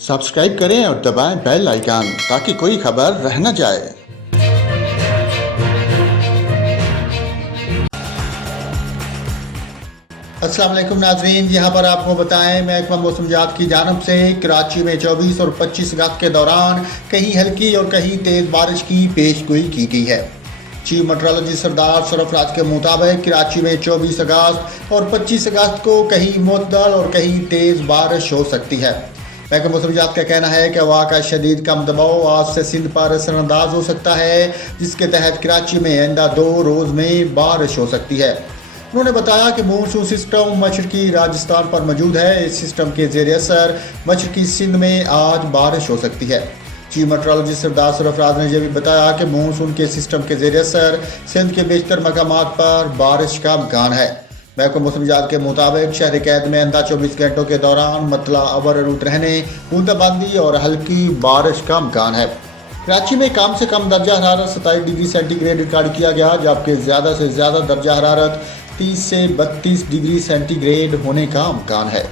Subscribe करें और दबाएं बेल आइकन ताकि कोई खबर रह न जाए। अस्सलाम वालेकुम नाज़रीन, यहाँ पर आपको बताएं महकमा मौसमियात की जानब से कराची में 24 और 25 अगस्त के दौरान कहीं हल्की और कहीं तेज़ बारिश की पेशगोई की गई है। चीफ मेट्रोलॉजिस्ट सरदार सरफराज के मुताबिक कराची में 24 अगस्त और 25 अगस्त को कहीं मुअत्तल और कहीं तेज़ बारिश हो सकती है। महकमा मौसमियात का कहना है कि हवा का शदीद कम दबाव आज से सिंध पर असरअंदाज हो सकता है, जिसके तहत कराची में आइंदा 2 रोज़ में बारिश हो सकती है। उन्होंने बताया कि मानसून सिस्टम मशरकी राजस्थान पर मौजूद है। इस सिस्टम के ज़ेर असर मशरकी सिंध में आज बारिश हो सकती है। चीफ मेट्रोलॉजिस्ट सरदार सरफराज ने यह भी बताया कि मानसून के सिस्टम के ज़ेर असर सिंध के बेशतर मकामात पर बारिश का इम्कान है। महकमा मौसमियात के मुताबिक शहर कैद में आइंदा 24 घंटों के दौरान मतला अबर रूट रहने, बूंदाबांदी और हल्की बारिश का इम्कान है। कराची में कम से कम दर्जा हरारत 27 डिग्री सेंटीग्रेड रिकॉर्ड किया गया, जबकि ज़्यादा से ज़्यादा दर्जा हरारत 30 से 32 डिग्री सेंटीग्रेड होने का इम्कान है।